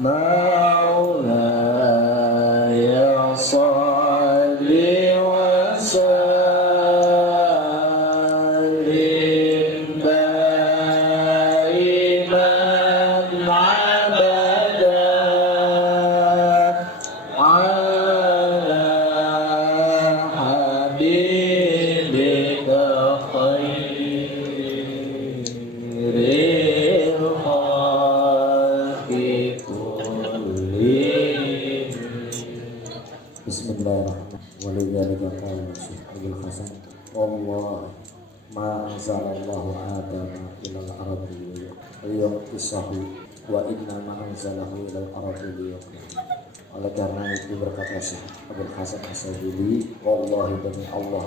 مولاي صل وسلم دائما أبدا على حبيبك خير الخلق كلهم. Bismillahirrahmanirrahim. Walidhalika qala Syekh Abdul Hasan, Allah ma anzalallahu adama ilal ardi liyuqisahu wa inna ma anzalahu ilal ardi liyuqisahu. Oleh karena itu berkata Syekh Abdul Hasan As-Sadili, wallahi demi Allah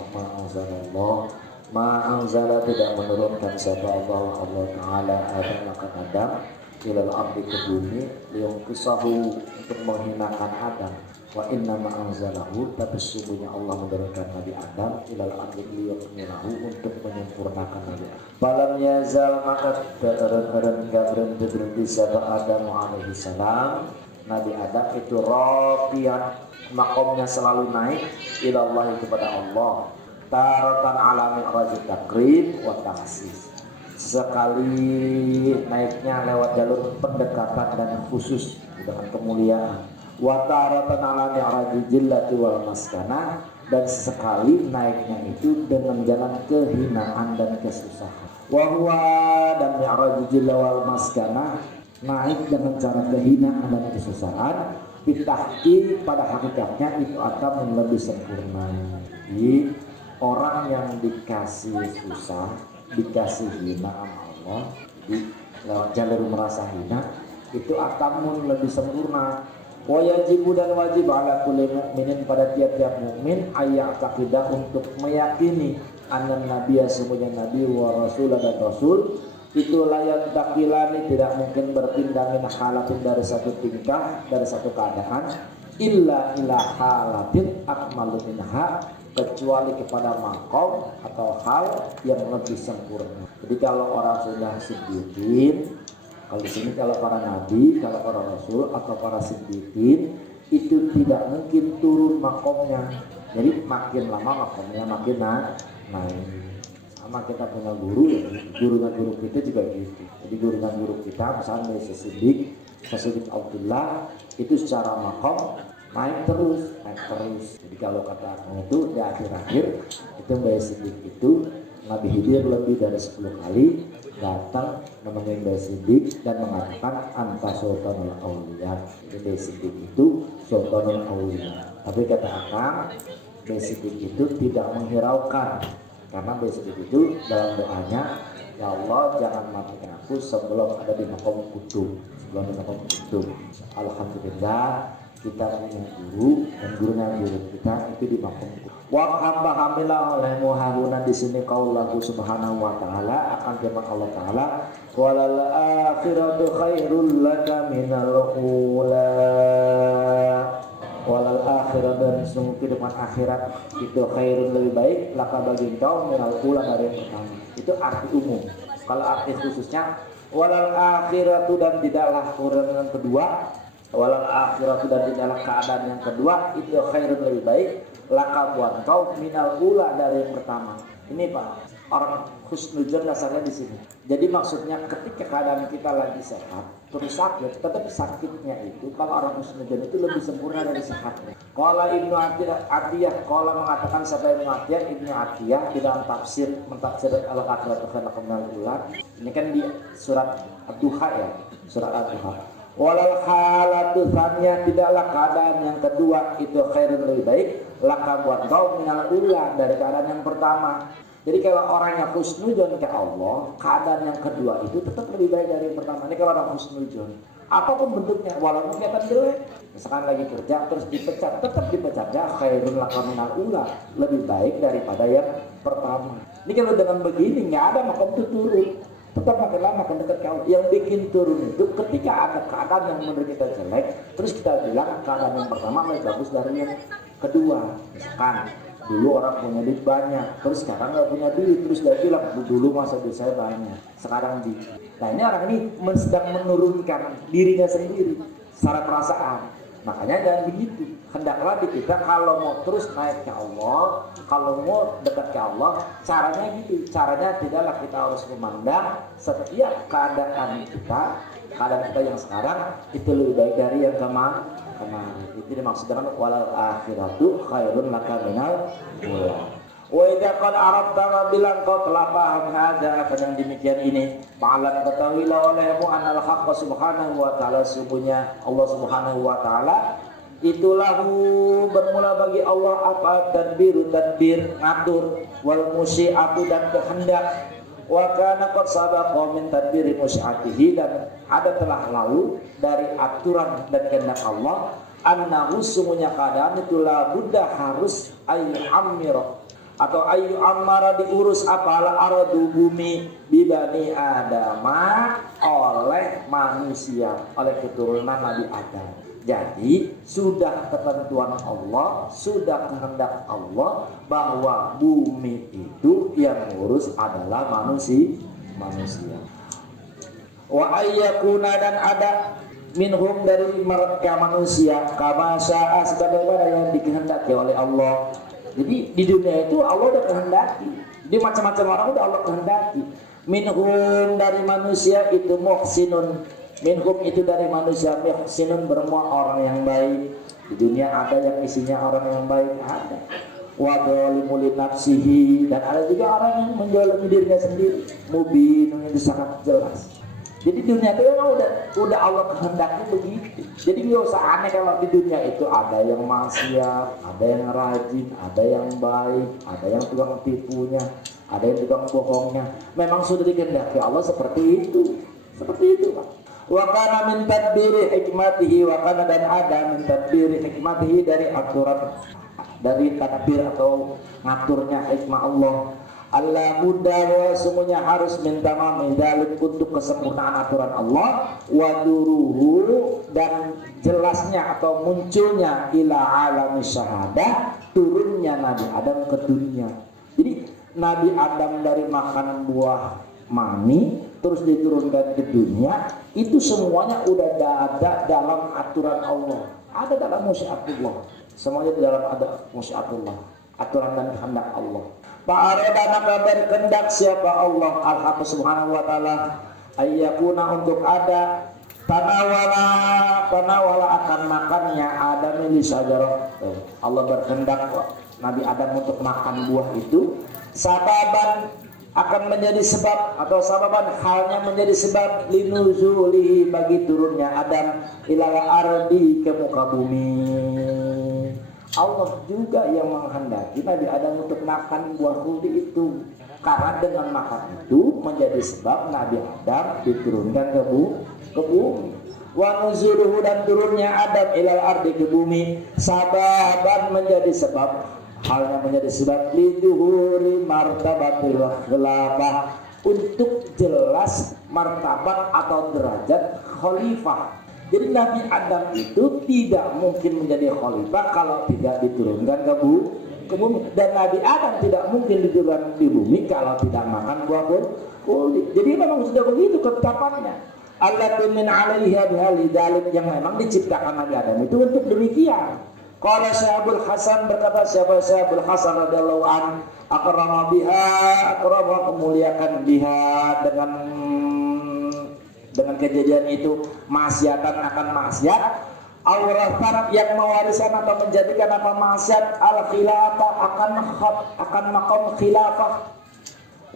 ma anzala tidak menurunkan siapa Allah Ta'ala Adam akan Adam ilal ardi ke bumi liyuqisahu untuk menghinakan Adam. Wa inna ma'anzalahu, tapi sesungguhnya Allah menurunkan Nabi Adam ilal ardi liyakmilahu, untuk menyempurnakan Nabi Adam. Falam yazal, maka gak berhenti siapa Adam alaihi salam, Nabi Adam itu rafian, makomnya selalu naik ilallah kepada Allah, taratan ala mi'rajit takrim wa taksis, sekali naiknya lewat jalur pendekatan dan khusus dengan kemuliaan, wa taratan ala mi'rajil jillati wal maskanah, dan sesekali naiknya itu dengan jalan kehinaan dan kesusahan. Wa huwa, dan mi'rajil jilla wal maskanah, naik dengan cara kehinaan dan kesusahan, bitahki, pada hakikatnya itu akan lebih sempurna. Jadi orang yang dikasih susah, dikasih hina sama Allah, di lewat jalur merasa hina, itu akan lebih sempurna. Wa yajibu, dan wajib ala kulli mukminin, pada tiap-tiap mukmin, ayat taqidah, untuk meyakini anna nabiyya, semuanya nabi, wa rasul, dan rasul itu layak dakilani, tidak mungkin berpindah min halatin, dari satu tingkah, dari satu keadaan, illa ila halatin akmalu minha, kecuali kepada makom atau hal yang lebih sempurna. Jadi kalau orang sudah siddiqin, kalau di sini kalau para nabi, kalau para rasul atau para siddiqin, itu tidak mungkin turun makomnya. Jadi makin lama makomnya makin naik. Sama kita punya guru, ya, guru kita juga gitu. Jadi guru kita, misalnya dari Siddiq Abdullah, itu secara makom naik terus. Jadi kalau kata aku itu di akhir-akhir itu Mbak Siddiq itu Nabi Khidir lebih dari 10 kali datang menemui Mbak Siddiq dan mengatakan anta sultanul auliya. Jadi Mbak Siddiq itu sultanul auliya. Tapi kata akang, Mbak Siddiq itu tidak menghiraukan, karena Mbak Siddiq itu dalam doanya, ya Allah jangan matikan aku sebelum ada di makom kutub, Alhamdulillah kita punya guru, dan guru kita itu di makom kutub. Wa hamilah oleh muharuna, di sini qaullahu subhanahu wa ta'ala, akan firman Allah ta'ala, walal akhiratu khairul laka minal ula, walal akhirat, dan sungguh kehidupan akhirat itu khairun, lebih baik, laka bagi engkau, minal ula, dari yang pertama. Itu arti umum. Kalau arti khususnya, walal akhiratu, dan tidaklah kurang yang kedua, walal akhiratu, dan tidaklah keadaan yang kedua, itu khairun, lebih baik, laka buat kau, minal ula, dari yang pertama. Ini Pak, orang husnuzon dasarnya di sini. Jadi maksudnya ketika keadaan kita lagi sehat, terus sakit, tetapi sakitnya itu kalau orang husnuzon itu lebih sempurna dari sehatnya. Qala Ibnu Atiyah, qala mengatakan siapa Ibnu Atiyah di dalam mentafsir al-akhiratu khairun minal ula. Ini kan di surat Ad-Duha ya, surat Ad-Duha. Walal halatu tsaniyah, tidaklah keadaan yang kedua itu khairun, lebih baik, laka buat kau, minal ula, dari keadaan yang pertama. Jadi kalau orang yang husnuzon ke Allah, keadaan yang kedua itu tetap lebih baik dari yang pertama. Ini kalau orang husnuzon, apapun bentuknya, walaupun kelihatan jelek, misalkan lagi kerja terus dipecat, tetap dipecatnya khairun laka minal ula, lebih baik daripada yang pertama. Ini kalau dengan begini nggak ada makom itu turun, tetap makin lama makin dekat ke Allah. Yang bikin turun itu ketika ada keadaan yang menurut kita jelek, terus kita bilang keadaan yang pertama lebih bagus dari yang kedua. Misalkan dulu orang punya duit banyak, terus sekarang nggak punya duit, terus dia bilang dulu masa duit saya banyak, sekarang di. Nah ini orang ini sedang menurunkan dirinya sendiri. secara perasaan. Makanya jangan begitu. Hendaklah di kita kalau mau terus naik ke Allah, kalau mau dekat ke Allah, caranya gitu. Caranya tidaklah kita harus memandang setiap keadaan kita yang sekarang itu lebih baik dari yang kemarin. Itu dimaksud dengan walal akhiratu khairun laka minal ula. Wa idza qad arafta bilang kau telah paham hada akan yang demikian ini, ma'alam ketahuilah olehmu anal haqqa subhanahu wa ta'ala, sungguhnya Allah subhanahu wa ta'ala itulah bermula bagi Allah apa tadbir ngatur, wal musyi'atu dan kehendak, wa kana qad sabaqa min tadbiri musyi'atihi, dan ada telah lalu dari aturan dan kehendak Allah, annahu sungguhnya keadaan itulah buddha harus ayyamira atau ayu amara diurus apalah aradu bumi bibani adama oleh manusia, oleh keturunan Nabi Adam. Jadi sudah ketentuan Allah, sudah kehendak Allah bahwa bumi itu yang ngurus adalah manusia. Wa ayyakuna, dan ada minhum dari mereka manusia kama syaa, sebagaimana yang dikehendaki oleh Allah. Jadi di dunia itu Allah udah kehendaki. Di macam-macam orang udah Allah kehendaki. Minhum dari manusia itu muhsinun. Minhum itu dari manusia muhsinun, bermua orang yang baik. Di dunia ada yang isinya orang yang baik, ada. Wa dzalimu li nafsihi, dan ada juga orang yang menjalimi dirinya sendiri. Mubin, itu sangat jelas. Jadi dunia itu memang udah Allah kehendaki begitu. Jadi nggak usah aneh kalau di dunia itu ada yang maksiat, ada yang rajin, ada yang baik, ada yang tukang tipunya, ada yang tukang bohongnya. Memang sudah dikehendaki Allah seperti itu, Pak. Wa kana min tadbiri hikmatihi, wa kana, dan ada min tadbiri hikmatihi dari aturan, dari tadbir atau ngaturnya hikmah Allah. Allah mudah, semuanya harus minta mamidalik untuk kesempurnaan aturan Allah, waduruhu, dan jelasnya atau munculnya ila alami syahadah, turunnya Nabi Adam ke dunia. Jadi Nabi Adam dari makan buah mani terus diturunkan ke dunia, itu semuanya udah ada dalam aturan Allah, ada dalam musyiatullah, semuanya dalam ada musyiatullah, aturan dan kehendak Allah. Fa'arada, maka berkehendak siapa Allah al-haq subhanahu wa ta'ala ayyakuna, untuk ada tanawala akan makannya Adam li syajarah. Allah berkehendak Nabi Adam untuk makan buah itu, sababan akan menjadi sebab, atau sababan halnya menjadi sebab linuzulihi, bagi turunnya Adam ilal ardi, ke muka bumi. Allah juga yang menghendaki Nabi Adam untuk makan buah khuldi itu, karena dengan makan itu menjadi sebab Nabi Adam diturunkan ke bumi. Wa nuzuluhu, dan turunnya Adam ilal ardi, ke bumi, sababan menjadi sebab, halnya menjadi sebab liduhuri martabatil khilafah, untuk jelas martabat atau derajat khalifah. Jadi Nabi Adam itu tidak mungkin menjadi khalifah kalau tidak diturunkan ke bumi, dan Nabi Adam tidak mungkin diturunkan di bumi kalau tidak makan buah khuldi. Jadi memang sudah begitu ketetapannya. Allati min 'alaiha bihal yang memang diciptakan Nabi Adam itu untuk demikian. Qala Syaikhul Hasan, berkata Syaikhul Hasan radhiyallahu an, akrama biha, akrama, memuliakan biha, dengan kejadian itu, maksiatan akan maksiat, auratan yang mewariskan atau menjadikan apa maksiat, al khilafah akan makom khilafah,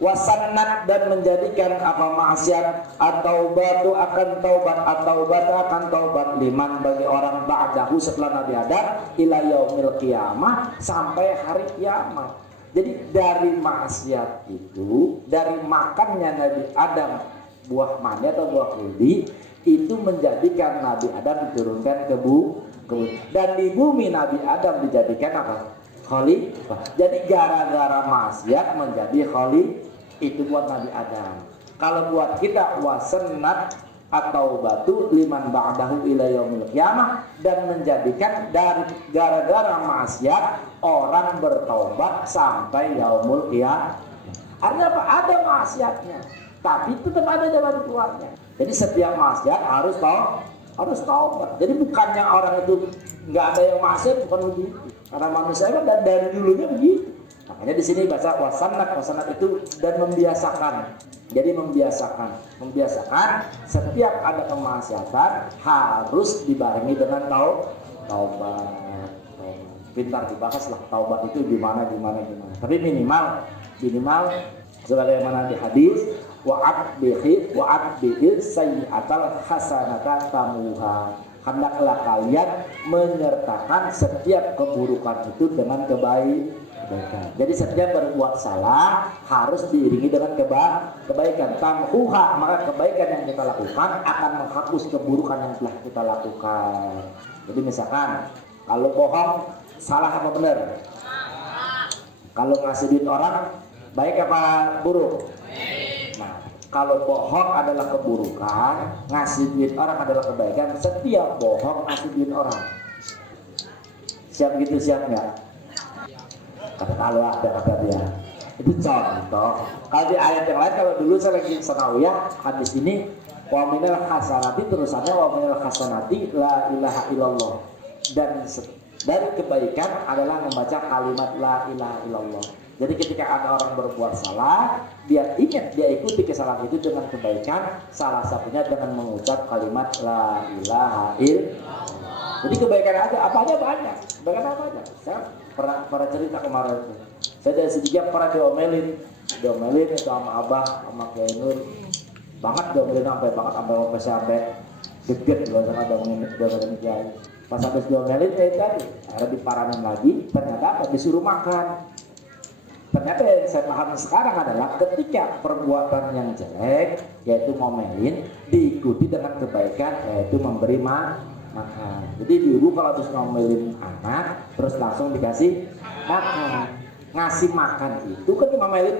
wasannat, dan menjadikan apa maksiat, atau batu akan taubat, atau batu akan taubat, liman, bagi orang ba'dahu setelah Nabi Adam, ila yaumil qiyamah, sampai hari kiamat. Jadi dari maksiat itu, dari makannya Nabi Adam buah mani atau buah khuldi, itu menjadikan Nabi Adam diturunkan ke bumi, dan di bumi Nabi Adam dijadikan apa? Khalifah. Jadi gara-gara maksiat menjadi khalifah, itu buat Nabi Adam. Kalau buat kita wasannat atau batu liman ba'dahu ila yaumil qiyamah, dan menjadikan dari gara-gara maksiat orang bertobat sampai yaumul qiyamah. Artinya apa? Ada maksiatnya, tapi tetap ada jalan keluarnya. Jadi setiap maksiat harus harus taubat. Jadi bukannya orang itu nggak ada yang maksiat, bukan begitu. Karena manusia kan dari dulunya begitu. Makanya di sini bahasa wasanat itu dan membiasakan. Jadi membiasakan setiap ada kemaksiatan harus dibarengi dengan taubat. Pintar dibahas lah taubat itu gimana. Tapi minimal sebagaimana di hadis wa'abbihi sayyi'atal hasanata tamuha. Hendaklah kalian menyertakan setiap keburukan itu dengan kebaikan. Jadi setiap berbuat salah harus diiringi dengan kebaikan. Tamhuha, maka kebaikan yang kita lakukan akan menghapus keburukan yang telah kita lakukan. Jadi misalkan kalau bohong salah apa benar? Kalau ngasih duit orang baik apa buruk? Nah, kalau bohong adalah keburukan, ngasih duit orang adalah kebaikan. Setiap bohong ngasih duit orang. Siap gitu, siap nggak? Kalau ada kata dia. Itu contoh. Kalau di ayat yang lain, kalau dulu saya lagi sanawiyah, hadis ini wa minal hasanati, terusannya wa minal hasanati la ilaha illallah. Dan dari kebaikan adalah membaca kalimat la ilaha illallah. Jadi ketika ada orang berbuat salah, dia ingat, dia ikuti kesalahan itu dengan kebaikan. Salah satunya dengan mengucap kalimat la ilaha illallah. Jadi kebaikan aja, apa aja banyak. Kebaikan apa aja. Saya pernah cerita kemarin. Saya dari sedikit pernah diomelin itu sama abah, sama Kiai Nur. Diomelin sampai deket loh sama diomelin Kiai. Pas habis diomelin tadi, akhirnya diparanin lagi. Ternyata apa? Disuruh makan. Ternyata yang saya paham sekarang adalah ketika perbuatan yang jelek, yaitu ngomelin, diikuti dengan kebaikan, yaitu memberi makan. Jadi dulu kalau habis ngomelin anak, terus langsung dikasih makan. Ngasih makan itu kan ngomelin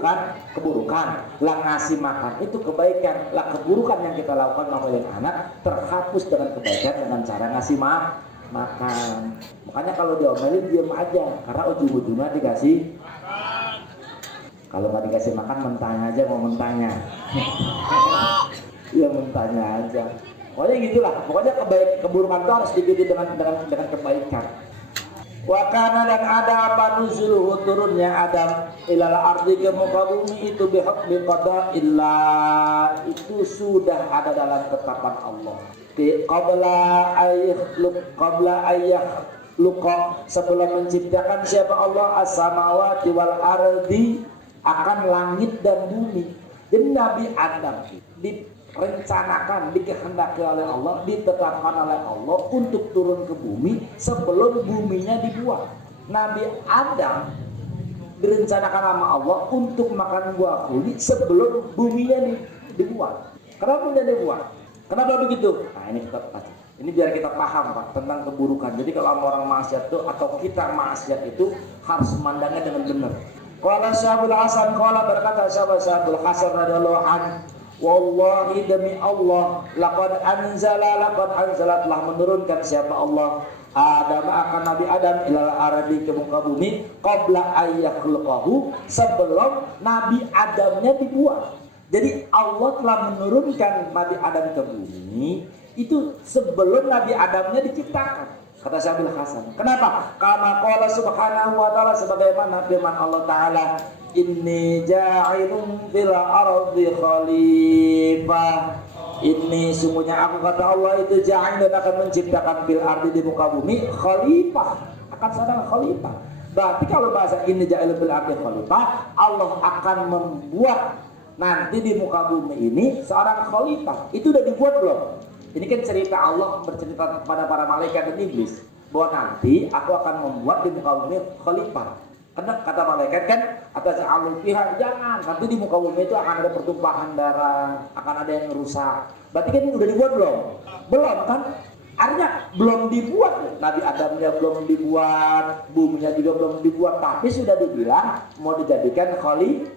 kan keburukan. Lah ngasih makan itu kebaikan. Lah keburukan yang kita lakukan ngomelin anak terhapus dengan kebaikan dengan cara ngasih makan. Makanya kalau diomelin diam aja, karena ujung-ujungnya dikasih. Kalau nggak dikasih makan mentahnya aja, mau mentahnya. Ya mentahnya aja. Pokoknya gitulah. Pokoknya keburukan itu harus diikuti dengan kebaikan. Wakana dan ada apa nuzuluhu, turunnya Adam ilal ardi ke muka bumi itu bihaq biqada illa itu sudah ada dalam ketetapan Allah. Qabla ayah luqa, sebelum menciptakan siapa Allah as-samawati wal ardi, akan langit dan bumi. Jadi Nabi Adam direncanakan, dikehendaki oleh Allah, ditetapkan oleh Allah untuk turun ke bumi sebelum buminya dibuat. Nabi Adam direncanakan sama Allah untuk makan buah kulit sebelum buminya dibuat. Kenapa dia dibuat? Kenapa begitu? Nah ini kita baca. Ini biar kita paham Pak tentang keburukan. Jadi kalau orang maksiat itu atau kita maksiat itu harus memandangnya dengan benar. Qala Syabul Hasan, qala berkata Syabul Hasan radhiyallahu anhu, wallahi demi Allah, laqad anzala telah menurunkan siapa Allah Adam akan Nabi Adam ilal ardi ke muka bumi qabla ayyakhluqahu, sebelum Nabi Adamnya dibuat. Jadi Allah telah menurunkan Nabi Adam ke bumi itu sebelum Nabi Adamnya diciptakan. Kata Syabul Hasan. Kenapa? Karena qala subhanahu wa ta'ala, sebagaimana firman Allah Ta'ala, inni ja'ilun fil ardi khalifah. Ini sungguhnya aku, kata Allah, itu ja'il dan akan menciptakan fil ardi di muka bumi khalifah. Akan seorang khalifah. Berarti kalau bahasa ini ja'il fil ardi khalifah, Allah akan membuat nanti di muka bumi ini seorang khalifah. Itu udah dibuat belum? Ini kan cerita Allah bercerita kepada para malaikat dan iblis bahwa nanti aku akan membuat di muka bumi khalifah. Karena kata malaikat kan atas alul-fiha, jangan, nanti di muka bumi itu akan ada pertumpahan darah, akan ada yang rusak. Berarti kan ini udah dibuat belum? Belum kan? Artinya belum dibuat. Nabi Adamnya belum dibuat, buminya juga belum dibuat, tapi sudah dibilang mau dijadikan khalifah.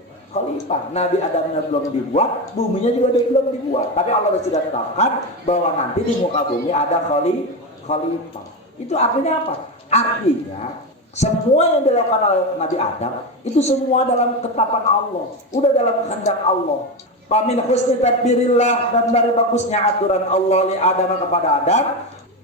Nabi Adamnya belum dibuat, buminya juga belum dibuat. Tapi Allah sudah tetapkan bahwa nanti di muka bumi ada khalifah. Itu artinya apa? Artinya semua yang dilakukan oleh Nabi Adam itu semua dalam ketetapan Allah, udah dalam kehendak Allah. Pamin husni tadbirillah, dan dari bagusnya aturan Allah li Adam kepada Adam,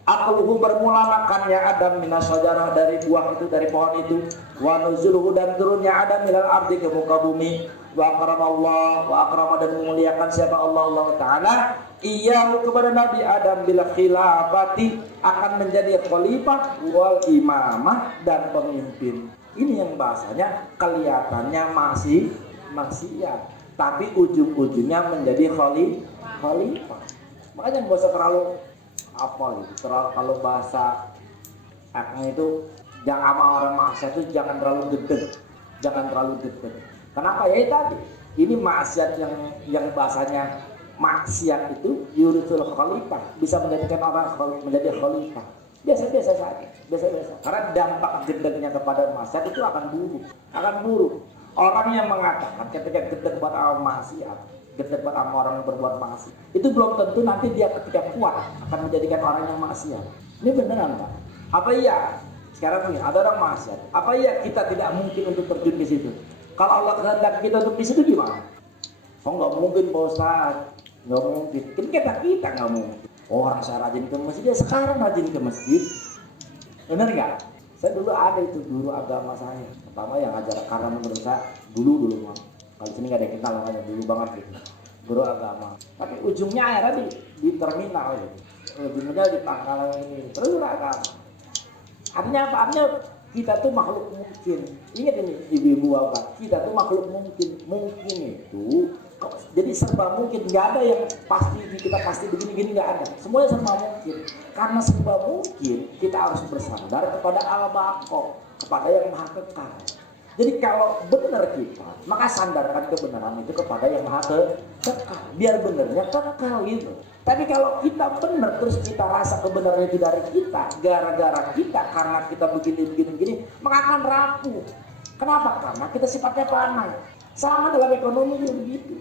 akluhu bermula makannya Adam minas syajarah dari buah itu, dari pohon itu, wa nuzuluhu dan turunnya Adam ilal ardi ke muka bumi, wa akramallah wa akrama dan memuliakan siapa Allah Ta'ala iyahu kepada Nabi Adam bila khilafati akan menjadi khalifah wal imamah dan pemimpin. Ini yang bahasanya kelihatannya masih maksiat, tapi ujung-ujungnya menjadi khalifah. Makanya nggak usah terlalu apa gitu. Kalau bahasa aknya itu jangan sama orang maksiat itu jangan terlalu gede. Kenapa ya tadi? Ini maksiat yang bahasanya maksiat itu yurisul khalifah, bisa menjadikan orang menjadi khalifah. Biasa-biasa saja. Karena dampak gedegnya kepada maksiat itu akan buruk. Orang yang mengatakan ketika gedeg buat orang maksiat, gedeg buat orang yang berbuat maksiat, itu belum tentu nanti dia ketika kuat akan menjadikan orang yang maksiat. Ini beneran Pak? Apa iya? Sekarang ini ada orang maksiat. Apa iya kita tidak mungkin untuk terjun ke situ? Kalau Allah kehendak kita untuk di situ gimana? Oh nggak mungkin Pak Ustaz, nggak mungkin. Kita nggak mungkin. Oh, orang saya rajin ke masjid, ya sekarang rajin ke masjid. Bener nggak? Saya dulu ada itu guru agama saya. Pertama yang ngajar, karena menurut saya dulu mah. Kalau sini nggak ada yang kenal namanya, dulu banget gitu. Guru agama. Tapi ujungnya akhirnya di terminal gitu. Ujungnya di pangkalan ini. Terus guru agama. Artinya apa? Artinya kita tuh makhluk mungkin. Ingat ini ibu-ibu apa? Kita tuh makhluk mungkin. Mungkin itu jadi serba mungkin, nggak ada yang pasti begini nggak ada, semuanya serba mungkin. Karena serba mungkin kita harus bersandar kepada al-baqo, kepada yang maha kekal. Jadi kalau benar kita, maka sandarkan kebenaran itu kepada yang maha kekal, biar benernya kekal gitu. Tapi kalau kita benar terus kita rasa kebenaran itu dari kita, gara-gara kita, karena kita begini, maka akan rapuh. Kenapa? Karena kita sifatnya panah. Sama dalam ekonomi juga begitu.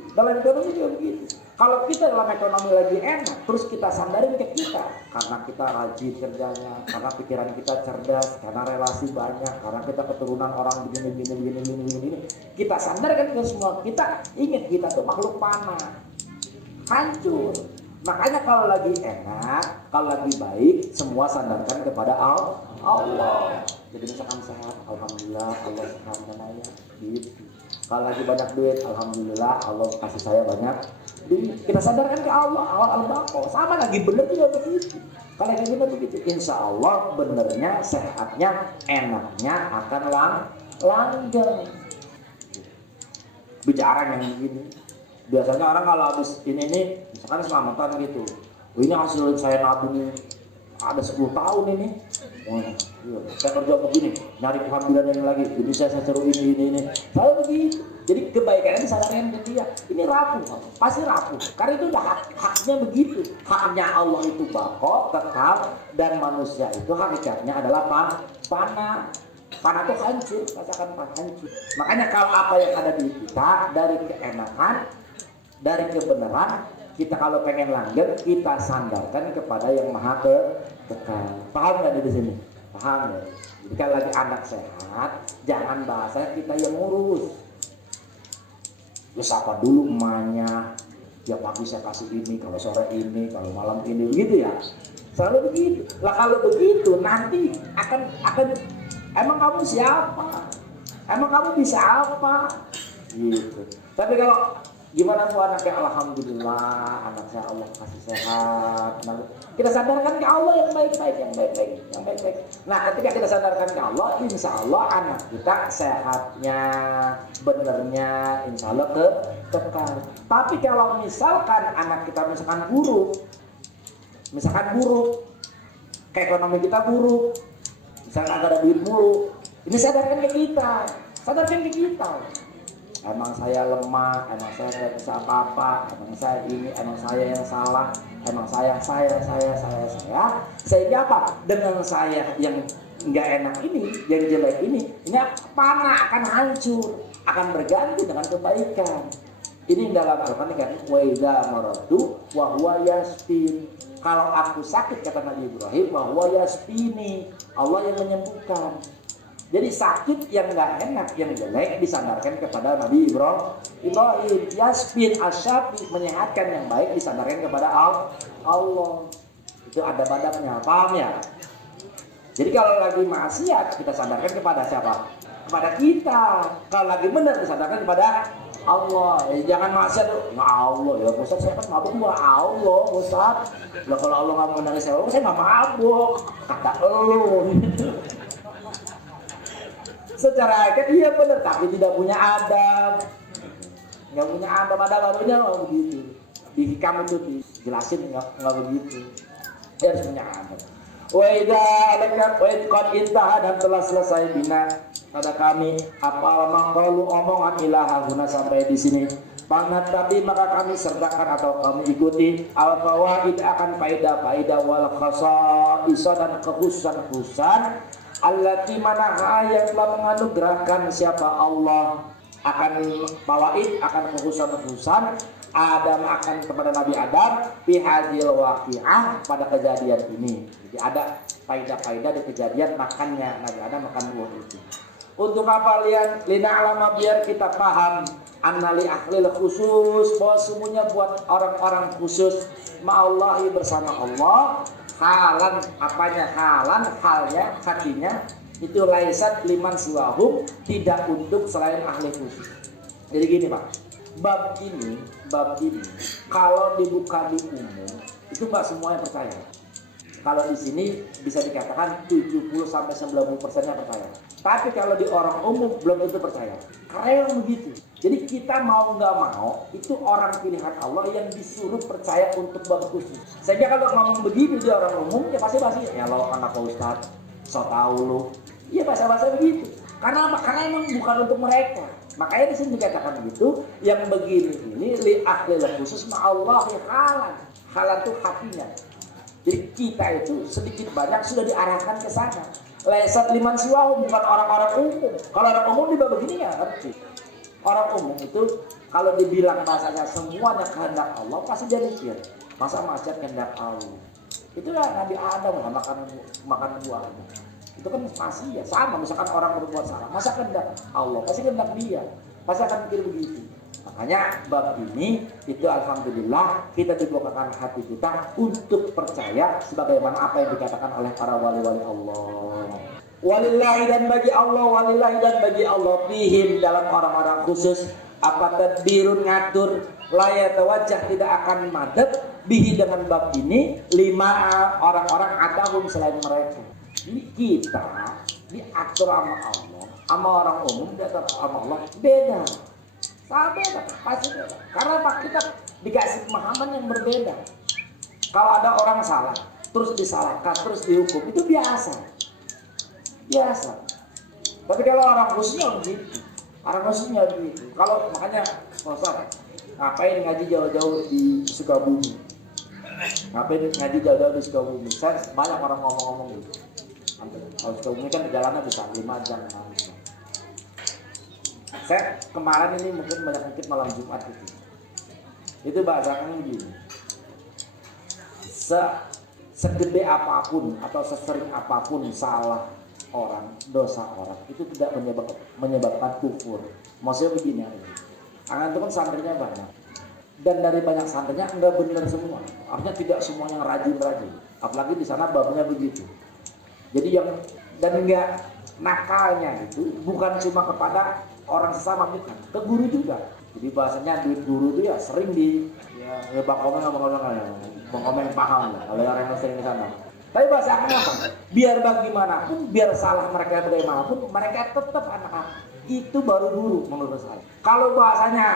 Kalau kita dalam ekonomi lagi enak, terus kita sandarin ke kita, karena kita rajin kerjanya, karena pikiran kita cerdas, karena relasi banyak, karena kita keturunan orang begini. Kita sandarkan ke semua. Kita ingat kita tuh makhluk panah, hancur. Makanya kalau lagi enak, kalau lagi baik, semua sandarkan kepada Allah. Jadi misalkan sehat, alhamdulillah Allah sehat saya. Gitu. Kalau lagi banyak duit, alhamdulillah Allah kasih saya banyak duit. Kita sadarkan ke Allah, al-baqo. Sama lagi bener juga begitu. Kalau kayak gitu begitu, insya Allah benernya, sehatnya, enaknya akan langgeng. Bicara yang begini. Biasanya orang kalau habis ini misalkan selamatan gitu. Oh, ini hasil saya nabung ada 10 tahun ini. Oh, iya. Saya kerja begini, nyari kehamilan yang lagi. Jadi saya seru ini. Saya begitu. Jadi kebaikannya disadarkan ke dia. Ini rapuh, pasti rapuh. Karena itu udah haknya begitu. Haknya Allah itu baqo, kekal, dan manusia itu hakikatnya adalah panah. Panah itu hancur, rasakan panah hancur. Makanya kalau apa yang ada di kita dari keenakan, dari kebenaran, kita kalau pengen langgeng, kita sandarkan kepada yang maha kekal. Paham nggak di sini? Paham ya? Jadi kalau lagi anak sehat, jangan bahasa kita yang ngurus. Ya sapa dulu emaknya, ya pagi saya kasih ini, kalau sore ini, kalau malam ini, begitu ya. Selalu begitu. Lah kalau begitu nanti akan emang kamu siapa? Emang kamu bisa apa? Gitu. Tapi kalau gimana tuh anaknya, alhamdulillah anak saya Allah kasih sehat. Nah, kita sadarkan ke Allah yang baik-baik. Nah, ketika kita sadarkan ke Allah, insya Allah anak kita sehatnya, benernya, insya Allah kekal. Tapi kalau misalkan anak kita misalkan buruk, kayak ekonomi kita buruk, misalkan agak ada duit mulu, ini sadarkan ke kita. Emang saya lemah, emang saya tidak bisa apa-apa, emang saya ini, emang saya yang salah, emang saya. Sehingga apa? Dengan saya yang nggak enak ini, yang jelek ini panah akan hancur, akan berganti dengan kebaikan. Ini dalam Al-Quran kan, wa idza maradu wa huwa yasfin. Kalau aku sakit, kata Nabi Ibrahim, wa huwa yasfini, Allah yang menyembuhkan. Jadi sakit yang nggak enak, yang jelek disandarkan kepada Nabi Ibrahim. Yasfin asyafi, menyehatkan yang baik disandarkan kepada Allah. Itu ada badaknya, paham ya? Jadi kalau lagi maksiat kita sandarkan kepada siapa? Kepada kita. Kalau lagi benar disandarkan kepada Allah. Jangan maksiat tuh, Allah ya Ustaz, saya kan mabuk gua Allah Ustaz. Lah kalau Allah nggak mengenai saya nggak mabuk. Kata lu. Secara kan iya benar, tapi tidak punya adab. Nggak punya adabnya begitu. Di kamu tuh dijelasin nggak begitu. Dia harus punya adab. Wa idza alakat wa qad intaha, dan telah selesai bina pada kami apa maqalu omongan ilaha guna sampai di sini. Pangat tapi maka kami sertakan atau kami ikuti al fawaid akan faedah wal khasa'is dan kekhususan allati mana yang telah menganugerahkan siapa Allah akan fawaid, akan kekhususan Adam akan kepada Nabi Adam bihadil waqi'ah, pada kejadian ini. Jadi ada faedah-faedah di kejadian makannya Nabi Adam makan buah itu. Untuk apa lina alama, biar kita paham annali ahlil khusus, bahwa semuanya buat orang-orang khusus ma'allahi, bersama Allah, halan apanya, halan halnya, hatinya itu laisat liman siwahum, tidak untuk selain ahli khusus. Jadi gini Pak, bab ini kalau dibuka di umum itu Mbak semuanya percaya. Kalau di sini bisa dikatakan 70-90%-nya percaya. Tapi kalau di orang umum belum tentu percaya. Karena yang begitu. Jadi kita mau nggak mau itu orang pilihan Allah yang disuruh percaya untuk bab khusus. Sehingga kalau ngomong begitu di orang umum ya pasti ya lo anak Pak Ustadz, so tau lo. Iya bahasa begitu. Karena apa? Karena emang bukan untuk mereka. Makanya di sini dikatakan begitu. Yang begini ini li ahlil khusus ma'allahi halan. Halan itu hatinya. Jadi kita itu sedikit banyak sudah diarahkan ke sana. Lesat liman siwahu, bukan orang-orang umum. Kalau orang umum di bab begini ya ngerti. Orang umum itu kalau dibilang bahasanya semuanya kehendak Allah, pasti dia mikir masa maksiat kehendak Allah. Itulah Nabi Adam makan buah. Itu kan masih ya sama. Misalkan orang berbuat salah, masa kehendak Allah, pasti kehendak dia. Pasti akan mikir begitu. Makanya bab ini itu alhamdulillah kita dibukakan hati kita untuk percaya sebagaimana apa yang dikatakan oleh para wali-wali Allah. Walillahi dan bagi Allah, fihim dalam orang-orang khusus apa tadbirun ngatur layat wajah tidak akan madep bihi dengan bab ini 5 orang-orang adahum selain mereka. Jadi kita diatur sama Allah, sama orang umum diatur sama Allah beda. Beda, pasti beda. Karena Pak kita dikasih pemahaman yang berbeda. Kalau ada orang salah, terus disalahkan, terus dihukum, itu biasa. Tapi kalau orang khususnya begitu. Kalau makanya, Ustaz, ngapain ngaji jauh-jauh di Sukabumi? Saya banyak orang ngomong-ngomong gitu. Kalau Sukabumi kan jalannya bisa 5 jam. Saya kemarin ini mungkin banyak ngikut malam Jumat itu bahasanya gini, segede apapun atau sesering apapun salah orang, dosa orang itu tidak menyebabkan kufur. Maksudnya begini, itu kan santrinya banyak, dan dari banyak santrinya enggak benar semua, artinya tidak semua yang rajin, apalagi di sana babnya begitu. Jadi yang dan enggak nakalnya itu bukan cuma kepada orang sesama, bukan, ke guru juga. Jadi bahasanya duit guru itu ya sering Bang Komeng paham lah, kalau orang yang sering di sana. Tapi bahasanya apa? Biar bagaimanapun, biar salah mereka bagaimanapun, mereka tetap anak-anak. Itu baru guru menurut saya. Kalau bahasanya,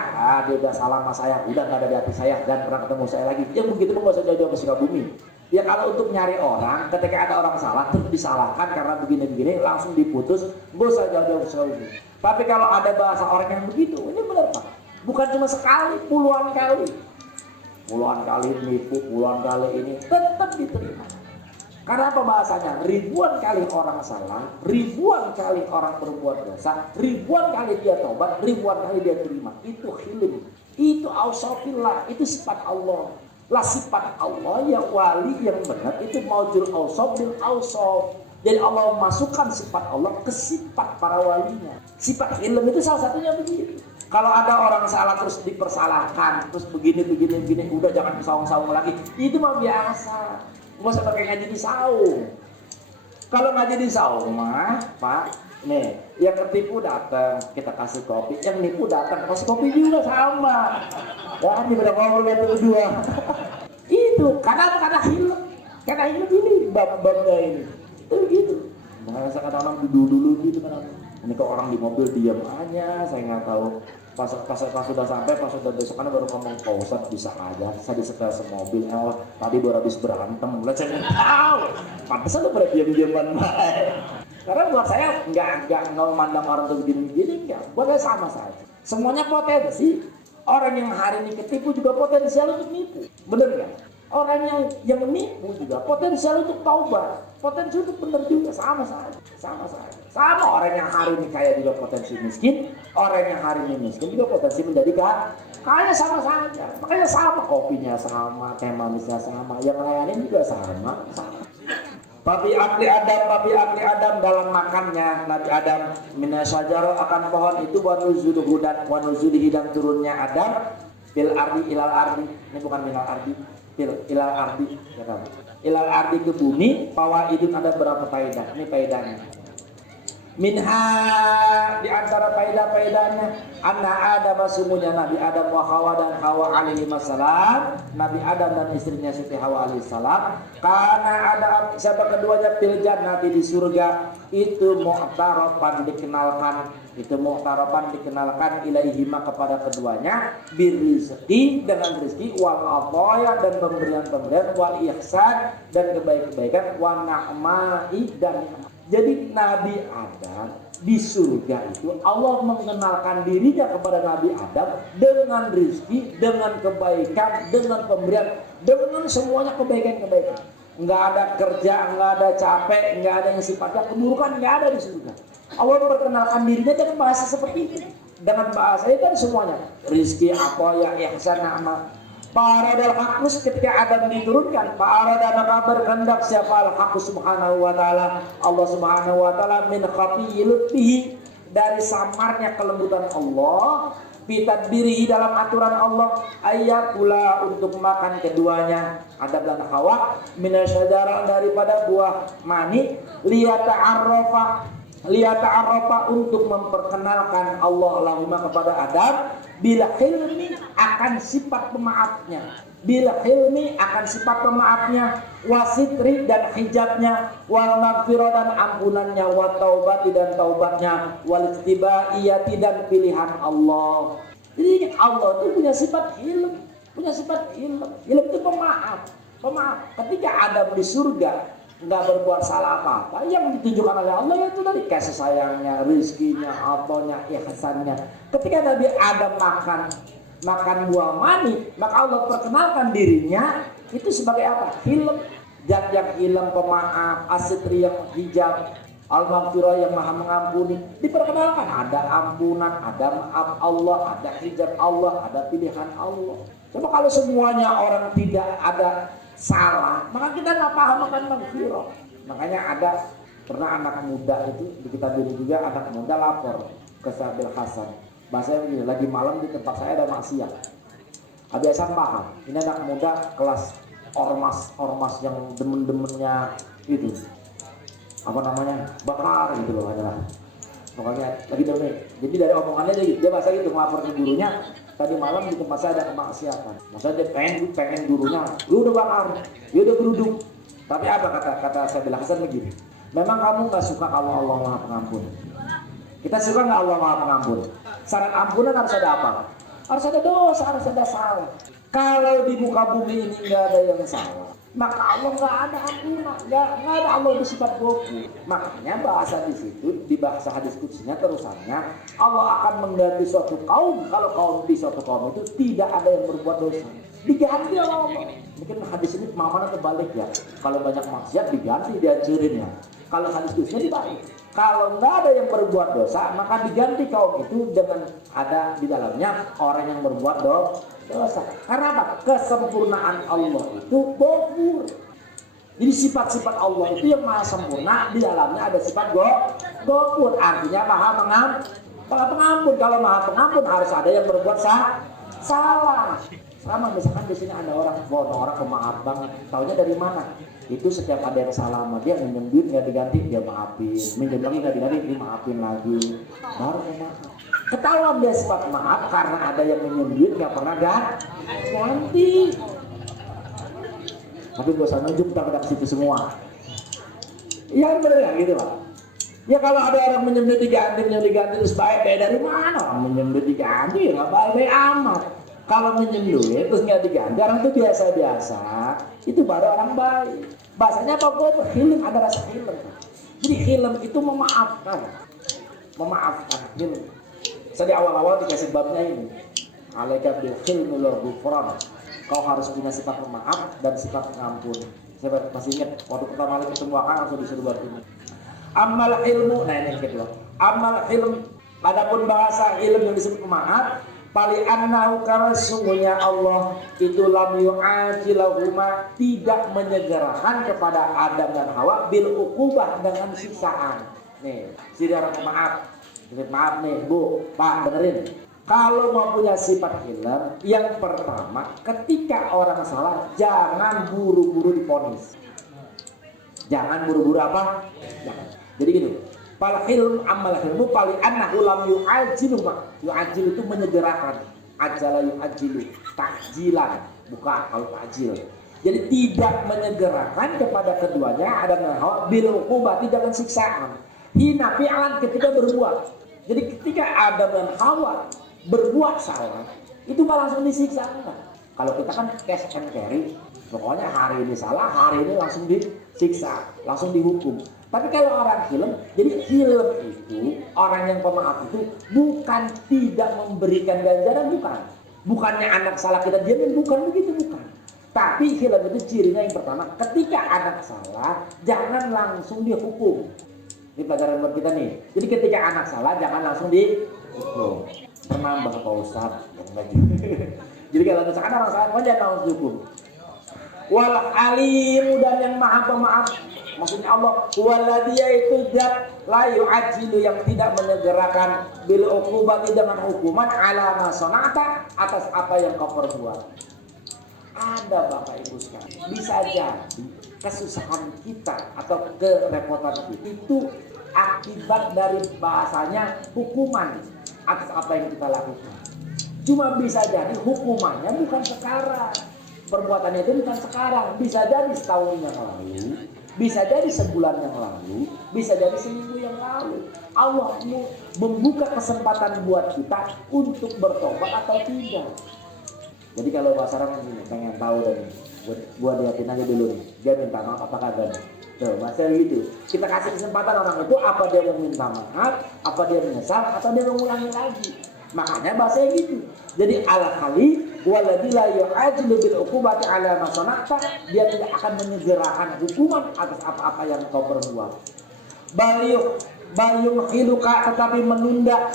dia udah salah sama saya, udah nggak ada di hati saya, dan pernah ketemu saya lagi. Ya begitu pun nggak usah jauh-jauh ke Sukabumi. Ya kalau untuk nyari orang, ketika ada orang salah, terus disalahkan karena begini-begini, langsung diputus, nggak usah jauh-jauh ke Sukabumi. Tapi kalau ada bahasa orang yang begitu, ini benar Pak. Bukan cuma sekali, puluhan kali nipu, puluhan kali ini, tetap diterima. Karena apa bahasanya? Ribuan kali orang salah, ribuan kali orang berbuat dosa, ribuan kali dia tobat, ribuan kali dia terima. Itu hilim, itu ausafillah, itu sifat Allah. Lah sifat Allah yang wali yang benar itu maujul ausaf bil ausaf. Jadi Allah memasukkan sifat Allah ke sifat para walinya. Sifat ilm itu salah satunya begitu. Kalau ada orang salah terus dipersalahkan, terus begini, udah jangan saung-saung lagi. Itu mah biasa. Nggak usah pakai ngaji di saung. Kalau ngaji di saung mah, Pak, nih, yang ketipu datang, kita kasih kopi. Yang nipu datang, kasih kopi juga sama. Ya, ini pada ngobrol yang berdua. Itu, karena hilm. Karena hilm ini, bab-babnya ini. Itu gitu. Nah, kadang-kadang dulu gitu kan. Ini kok orang di mobil diam aja, saya nggak tahu. Pas sudah sampai, pas sudah besok kan baru ngomong, Pak Ustadz bisa aja, saya disetel semobil, tadi baru habis berantem, mulai saya nggak tahu, pantesan udah pada diam-diaman baik. Karena buat saya nggak memandang orang tuh begini-begini, nggak, buat saya sama saja. Semuanya potensi, orang yang hari ini ketipu juga potensial untuk nipu, bener nggak? Orang yang nipu juga potensial untuk taubat, potensi untuk benar juga, sama saja. Sama orang yang hari ini kaya juga potensi miskin, orang yang hari ini miskin juga potensi menjadi kaya, sama saja. Makanya sama, kopinya sama, teh manisnya sama, yang layanin juga sama. Tapi akli Adam dalam makannya, Nabi Adam minasyajaro akan pohon itu wanuzulihi dan turunnya Adam bil ardi ilal ardi. Ini bukan minal ardi, ilal ardi, ya kan? Ilal ardi ke bumi, fawaidun ada berapa faedah? Ini faedahnya. Minha di antara faedah-faedahnya anna Adam sumunya Nabi Adam wa Hawa dan Hawa alaihi wassalam, Nabi Adam dan istrinya Siti Hawa alaihi salam, karena ada siapa keduanya fil jannati di surga itu mu'tarafan dikenalkan ilaihima kepada keduanya birizqi dengan rezeki wal ataya dan pemberian wal ihsan dan kebaikan wa na'mai dan nikmat. Jadi Nabi Adam di surga itu Allah mengenalkan dirinya kepada Nabi Adam dengan rezeki, dengan kebaikan, dengan pemberian, dengan semuanya kebaikan. Enggak ada kerja, enggak ada capek, enggak ada yang sifatnya keburukan, enggak ada di surga. Allah memperkenalkan dirinya dengan bahasa seperti ini. Dengan bahasa itu kan semuanya rezeki, apa ya, ihsan, nikmat. Paradal hakus ketika Adam diturunkan, paradal berkehendak siapa al-haq subhanahu wa ta'ala, Allah subhanahu wa ta'ala min khafiyilutihi, dari samarnya kelembutan Allah, bitadbirihi dalam aturan Allah, ayakula untuk makan keduanya Adam dan Hawa minasyajarah daripada buah mani, liyata'arrafa untuk memperkenalkan Allah lahuma kepada Adam bila hilmi akan sifat pemaafnya, wasitri dan hijabnya, wal maghfirah dan ampunannya, wa taubati dan taubatnya, wal istibaiyati dan pilihan Allah. Jadi Allah itu punya sifat hilm, hilm itu pemaaf. Ketika Adam di surga nggak berbuat salah apa-apa, yang ditunjukkan oleh Allah itu tadi kasih sayangnya, rezekinya, apanya, ihsannya. Ketika Nabi Adam makan buah mani, maka Allah perkenalkan dirinya itu sebagai apa? Hilm, zat yang hilm, pemaaf, asitri yang hijab, al-maghfirah yang maha mengampuni. Diperkenalkan ada ampunan, ada maaf Allah, ada hijab Allah, ada pilihan Allah. Coba kalau semuanya orang tidak ada salah, maka kita nggak paham akan maghfirah. Makanya pernah anak muda itu di kitab ini juga, anak muda lapor ke Sabil Hasan. Bahasanya begini, lagi malam di tempat saya ada maksiat. Abi Hasan paham, ini anak muda kelas ormas yang demen-demennya itu apa namanya, bakar gitu loh, adalah pokoknya lagi demen. Jadi dari omongannya dia gitu, dia bahasa gitu ngelapor ke gurunya. Tadi malam di tempat saya ada kemaksiatan. Maksudnya dia pengen gurunya, lu udah bakar, dia udah geruduk. Tapi apa kata saya bilang Hasan begini, memang kamu nggak suka kalau Allah Maha Pengampun. Kita suka nggak Allah Maha Pengampun? Syarat ampunan harus ada apa? Harus ada dosa, harus ada salah. Kalau di muka bumi ini nggak ada yang salah, maka Allah nggak ada ampunan, nggak ada Allah bersifat gofu. Makanya bahasa di situ, di bahasa hadis kutsinya terusannya, Allah akan mengganti suatu kaum kalau di suatu kaum itu tidak ada yang berbuat dosa, diganti oleh Allah. Mungkin hadis ini pemahamannya terbalik ya. Kalau banyak maksiat diganti, dihancurin ya. Kalau hadis kutsinya dibalik. Kalau nggak ada yang berbuat dosa, maka diganti kaum itu dengan ada di dalamnya orang yang berbuat dosa. Karena apa? Kesempurnaan Allah itu ghafur. Jadi sifat-sifat Allah itu yang maha sempurna, di dalamnya ada sifat Ghafur, artinya maha pengampun. Kalau maha pengampun harus ada yang berbuat salah. Sama misalkan di sini ada orang pemaaf banget, taunya dari mana? Itu setiap ada yang salah sama dia, minjem duit nggak diganti dia maafin, minjem lagi nggak diganti dia maafin lagi, baru maaf. Ketahuan dia sifat maaf karena ada yang minjem duit nggak pernah ganti. Tapi gak usah nunjuk kita ke situ semua. Iya bener ya gitu lah. Ya kalau ada orang minjem duit diganti terus baik dari mana? Orang minjem duit diganti ya nggak baik amat. Kalau minjem duit terus nggak diganti, orang itu biasa-biasa, itu baru orang baik. Bahasanya apa? Gue hilm, ada rasa hilm. Jadi hilm itu memaafkan, hilm. Saya di awal-awal dikasih babnya ini, alaika bil hilmi wal ghufran. Kau harus punya sifat pemaaf dan sifat pengampun. Saya masih ingat waktu pertama kali ketemu akang langsung disuruh buat ini. Amal ilmu, nah ini yang kedua. Amal ilm, adapun bahasa ilmu yang disebut pemaaf, pali annahu karena sungguhnya Allah itu lam yu'ajilahuma, tidak menyegerakan kepada Adam dan Hawa bil uqubah dengan siksaan. Nih, saudara pemaaf. Maaf nih Bu, Pak, dengerin. Kalau mau punya sifat hilm, yang pertama, ketika orang salah, jangan buru-buru diponis. Jangan buru-buru apa? Jangan. Jadi gitu. Fal hilm amal hilmu pali annahu lam yu'ajilu. Yu'ajil itu menyegerakan. Ajala yu'ajilu, takjilan, bukan kalau takjil. Jadi tidak menyegerakan kepada keduanya ada nahaw bil uqubah, tidak dengan siksaan. Hina fi'lan ketika berbuat. Jadi ketika Adam dan Hawa berbuat salah, itu malah langsung disiksa. Kalau kita kan cash and carry, pokoknya hari ini salah, hari ini langsung disiksa, langsung dihukum. Tapi kalau orang hilm, jadi hilm itu, orang yang pemaaf itu bukan tidak memberikan ganjaran, bukannya anak salah kita diamin, bukan. Tapi hilm itu cirinya yang pertama, ketika anak salah, jangan langsung dihukum. Ini pelajaran buat kita nih. Jadi ketika anak salah, jangan langsung dihukum. Menambah Pak Ustadz. Jadi kalau misalkan orang salah, jangan langsung dihukum. Wal alim, dan yang maha pemaaf, maksudnya Allah, waladiyah itu zat la yu'ajilu, yang tidak menyegerakan bil uqubati dengan hukuman ala ma sana'ta, atas apa yang kau perbuat. Ada Bapak Ibu sekalian, bisa jadi kesusahan kita atau kerepotan kita itu akibat dari bahasanya hukuman atas apa yang kita lakukan. Cuma bisa jadi hukumannya bukan sekarang, perbuatannya itu bukan sekarang, bisa jadi setahun yang lalu, bisa jadi sebulan yang lalu, bisa jadi seminggu yang lalu. Allah membuka kesempatan buat kita untuk bertobat atau tidak. Jadi kalau bahasa orang ini pengen tahu dan buat liatin aja dulu nih, dia minta maaf apa kagak nih. Tuh, bahasa gitu. Kita kasih kesempatan orang itu, apa dia mau minta maaf, apa dia menyesal, atau dia mau ulangi lagi. Makanya bahasa gitu. Jadi al-khali waladzi la yu'ajilu bil uqubati ala ma sana'ta, dia tidak akan menyegerakan hukuman atas apa-apa yang kau perbuat. Bayum khiluka, tetapi menunda.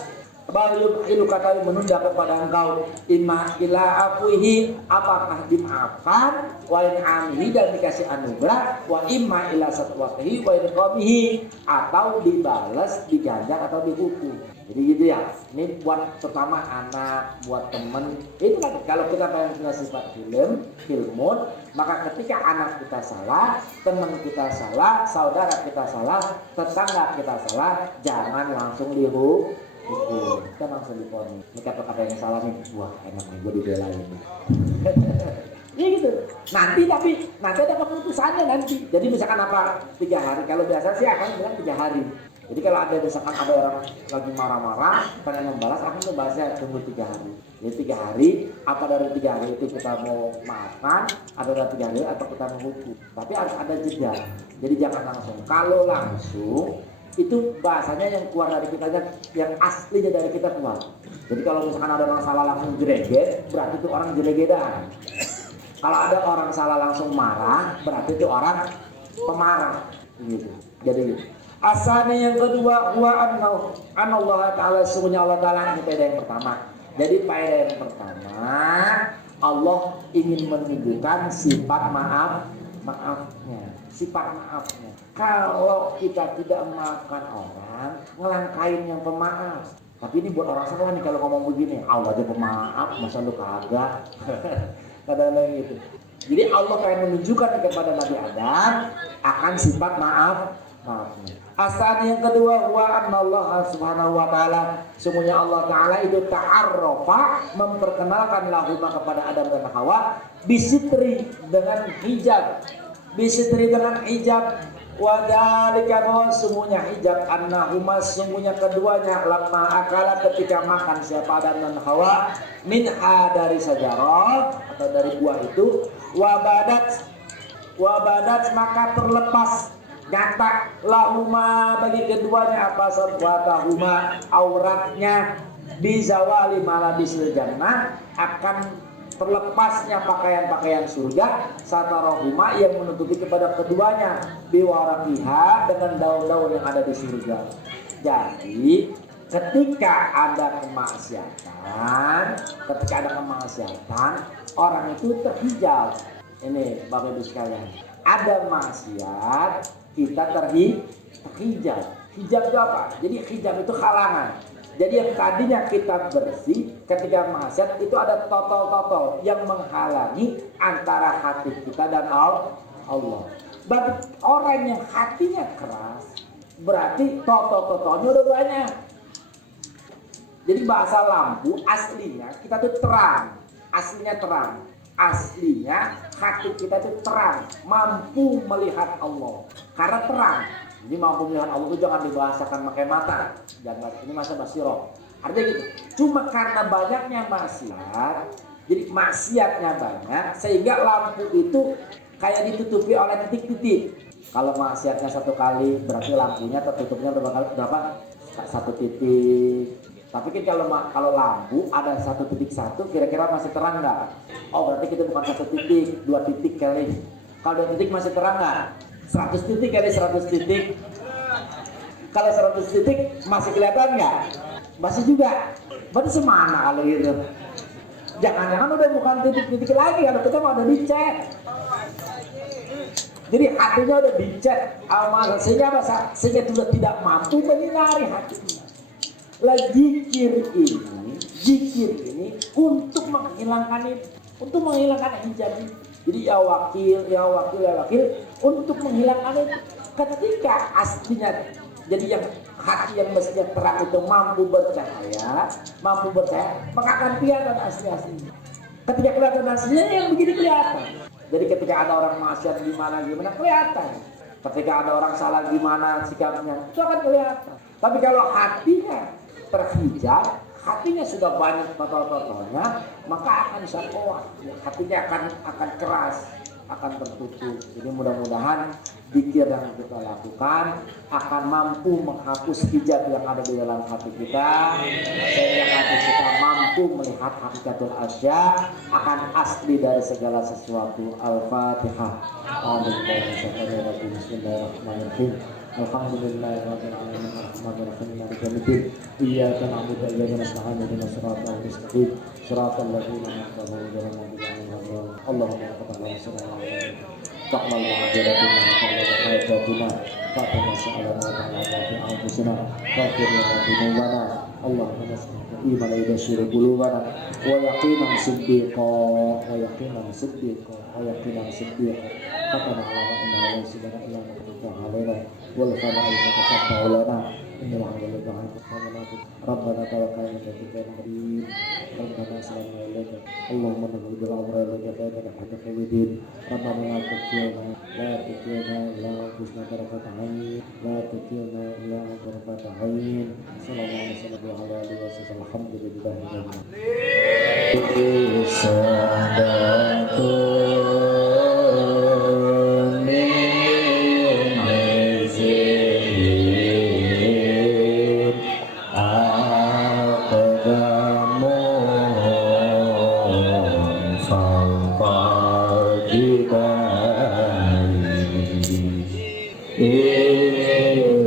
Bayum khiluka, tetapi menunda kepada engkau imma ila afuhi, apakah dimaafkan, wa in'amihi, dan dikasih anugerah, wa imma ila satwatihi wa inqabihi, atau dibalas, diganjar atau dihukum. Jadi gitu ya. Ini buat pertama anak, buat temen. Itu kan kalau kita pengen punya sifat hilmun, maka ketika anak kita salah, teman kita salah, saudara kita salah, tetangga kita salah, jangan langsung dihukum. Kita langsung diponis. Ini kata-kata yang salah nih, wah enak nih gue dibelain. Iya gitu. Nanti ada keputusannya nanti. Jadi misalkan apa 3 hari. Kalau biasa sih akan bilang 3 hari. Jadi kalau ada misalkan ada orang lagi marah-marah, pengen membalas, akan membahasnya tunggu 3 hari. Jadi 3 hari, apa dari 3 hari itu kita mau maafkan, ada dari 3 hari atau kita mau hukum. Tapi harus ada jeda. Jadi jangan langsung. Kalau langsung, itu bahasanya yang keluar dari kita, yang aslinya dari kita keluar. Jadi kalau misalkan ada orang salah langsung jereget, berarti itu orang jeregedan. Kalau ada orang salah langsung marah, berarti itu orang pemarah. Gitu. Jadi asani yang kedua, wa anallah ta'ala, sungguhnya Allah Ta'ala, ini faedah yang pertama. Jadi faedah yang pertama, Allah ingin menunjukkan sifat maaf maafnya, sifat maafnya. Kalau kita tidak memaafkan orang, ngelangkain yang pemaaf. Tapi ini buat orang salah nih kalau ngomong begini, Allah aja pemaaf, masa lu kagak? Kadang-kadang gitu. Jadi Allah pengen menunjukkan kepada Nabi Adam akan sifat maafnya. Asal yang kedua, wa annallaha subhanahu wa ta'ala, semuanya Allah ta'ala itu ta'arrafa, memperkenalkan lahuma kepada Adam dan Hawa, bisitri dengan hijab, bisitri dengan hijab, wadhalika bahwa semuanya hijab, annahuma semuanya keduanya, lamma akala ketika makan siapa Adam dan Hawa, minha dari sajarah atau dari buah itu, wabadat maka terlepas nyata lahuma bagi keduanya apa satwatahuma auratnya bizawali malabisil jannah, akan terlepasnya pakaian-pakaian surga, satarahuma yang menutupi kepada keduanya biwarakiha dengan daun-daun yang ada di surga. Jadi ketika ada kemaksiatan orang itu terhijab. Ini Bapak Ibu sekalian, ada maksiat kita terhijab. Hijab itu apa? Jadi hijab itu halangan. Jadi yang tadinya kita bersih, ketika maksiat itu ada totol-totol yang menghalangi antara hati kita dan Allah. Bagi orang yang hatinya keras, berarti totol-totolnya udah banyak. Jadi bahasa lampu aslinya kita tuh terang, aslinya terang. Aslinya hati kita itu terang, mampu melihat Allah karena terang. Jadi mampu melihat Allah itu jangan dibahasakan pakai mata, jangan, ini masa basiro. Artinya gitu. Cuma karena banyaknya maksiat, jadi maksiatnya banyak sehingga lampu itu kayak ditutupi oleh titik-titik. Kalau maksiatnya satu kali berarti lampunya tertutupnya berapa? Satu titik. Tapi kan kalau lampu ada 1.1 kira-kira masih terang nggak? Oh berarti kita bukan 1 titik, 2 titik kali. Kalau 2 titik masih terang nggak? 100 titik kali 100 titik. Kalau 100 titik masih kelihatan nggak? Masih juga. Berarti semana kalau gitu? Jangan-jangan udah bukan titik-titik lagi, kalau kita mau ada dicek. Jadi hatinya udah dicek, sehingga sudah tidak mampu menyinari hatinya. Zikir ini untuk menghilangkan itu, untuk menghilangkan hijab itu. Jadi ya wakil untuk menghilangkan itu. Ketika aslinya, jadi yang hati yang mestinya terang itu mampu bercahaya, maka akan kelihatan aslinya. Ketika kelihatan aslinya yang begini kelihatan. Jadi ketika ada orang maksiat gimana kelihatan. Ketika ada orang salah gimana sikapnya, itu akan kelihatan. Tapi kalau hatinya terhijab, hatinya sudah banyak totol-totolnya, maka akan syakwa, hatinya akan keras, akan tertutup. Jadi mudah-mudahan zikir yang kita lakukan akan mampu menghapus hijab yang ada di dalam hati kita, sehingga hati kita mampu melihat hakikatul asya, akan asli dari segala sesuatu. Al-Fatihah. Bismillahirrahmanirrahim. Alhamdulillahirabbil alamin arrahmanirrahim maliki yaumiddin iyyaka na'budu wa iyyaka nasta'in ihdinas siratal mustaqim siratal ladzina an'amta 'alaihim ghairil maghdubi 'alaihim waladdallin. Allahumma qad ta'ala ajalatina hajatina fatina sa'alana wa ta'ala fi anfusina faghfir lana dhunubana Allahumma nas'aluka imanan yudhhiru qulubana wa yaqinan siddiqa fatana 'alaina subhana ilaha alaina wal fada'il mutasabbah lana innal hamdalillah rabbana tawakkalna 'alaika rabbana sallallahu alaihi Allahumma nabiyyi bil amri laka ta'ala hadaka widin rabbana la tukilna ila husna barakatayn sallallahu alaihi wasallam alhamdulillahi rabbil alamin. Yeah.